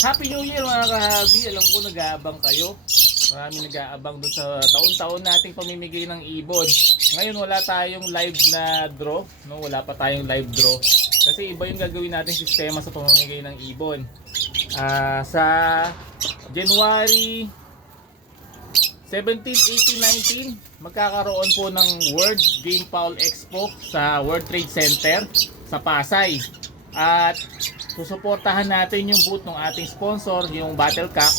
Happy New Year mga kahabi. Alam ko nag-aabang kayo. Marami nag-aabang doon sa taon-taon nating pamimigay ng ibon. Ngayon wala tayong live na draw, no? Wala pa tayong live draw. Kasi iba yung gagawin nating sistema sa pamimigay ng ibon. Sa January 17, 18, 19, magkakaroon po ng World Game Fowl Expo sa World Trade Center sa Pasay. At susuportahan natin yung booth ng ating sponsor, yung Battlecock,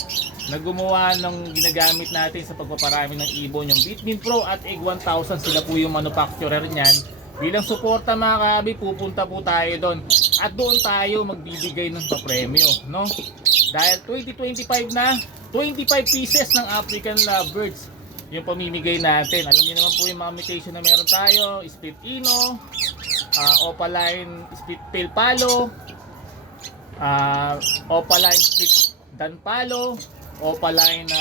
na gumawa ng ginagamit natin sa pagpaparami ng ibon, yung Bitmin Pro at Egg 1000. Sila po yung manufacturer niyan. Bilang suporta mga kahabi, pupunta po tayo doon. At doon tayo magbibigay ng papremyo, no? Dahil 2025 na, 25 pieces ng African Lovebirds yung pamimigay natin. Alam niyo naman po yung mga mutation na meron tayo, Split Ino, Opaline Split Pale Palo, Opaline Split Dan Palo, Opaline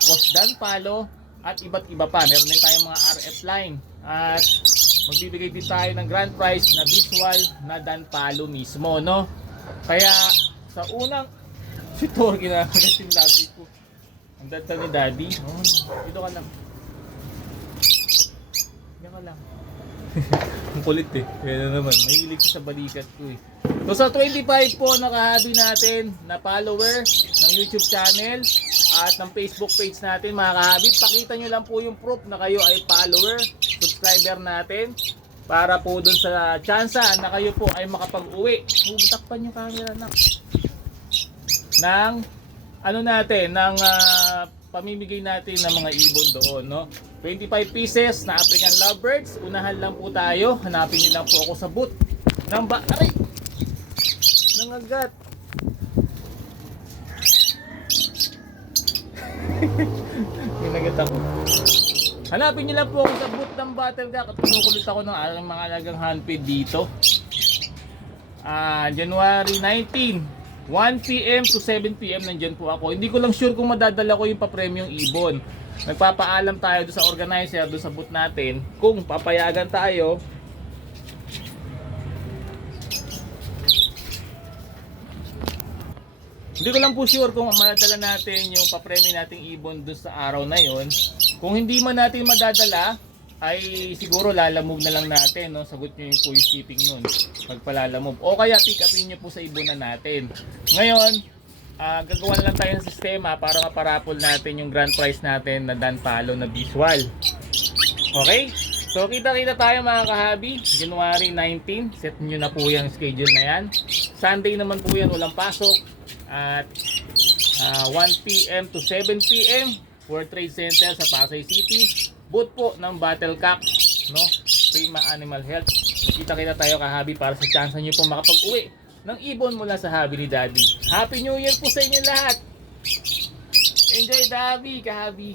Post Dan Palo, at iba't iba pa. Meron din tayong mga RF line. At magbibigay din tayo ng grand prize na visual na Dan Palo mismo, no? Kaya sa unang si Thor ginagalit yung labi ko. Ang data ni Daddy. Oh, dito ka lang. Diyan ka lang. Ang kulit eh. Kaya naman, mahilig sa balikat ko eh. So sa 25 po nakahabi natin na follower ng YouTube channel at ng Facebook page natin mga kahabi, pakita nyo lang po yung proof na kayo ay follower, subscriber natin, para po dun sa tsansa na kayo po ay makapag-uwi. Takpan yung camera na ng ano natin, ng pamimigay natin ng mga ibon doon, no? 25 pieces na African Lovebirds. Unahan lang po tayo. Hanapin niyo lang po ako sa booth ng aray! Nangagat. Nangagat ako. Hanapin niyo lang po ako sa booth ng Battlecock at kinukulit ako ng mga alagang handfeed dito. January 19, 1 PM to 7 PM nandyan po ako. Hindi ko lang sure kung madadala ko yung papremyong ibon. Nagpapaalam tayo doon sa organizer, doon sa booth natin, kung papayagan tayo. Hindi ko lang po sure kung madadala natin yung papremyo nating ibon doon sa araw na yon. Kung hindi man natin madadala, ay siguro lalamove na lang natin, no? Sagot nyo yung po yung shipping nun pagpalalamove, o kaya pick upin nyo po sa ibunan natin. Ngayon gagawa na lang tayo ng sistema para maparapol natin yung grand prize natin na Dan Palo na visual. Okay, so kita-kita tayo mga kahabi. January 19, set nyo na po yung schedule na yan. Sunday naman po yan, walang pasok. At 1 PM to 7 PM World Trade Center sa Pasay City. Booth po ng Battlecock, no? Prima Animal Health. Kita-kita tayo kahabi para sa chance nyo po makapag-uwi ng ibon mula sa hobby ni Daddy. Happy New Year po sa inyo lahat. Enjoy the hobby, kahabi.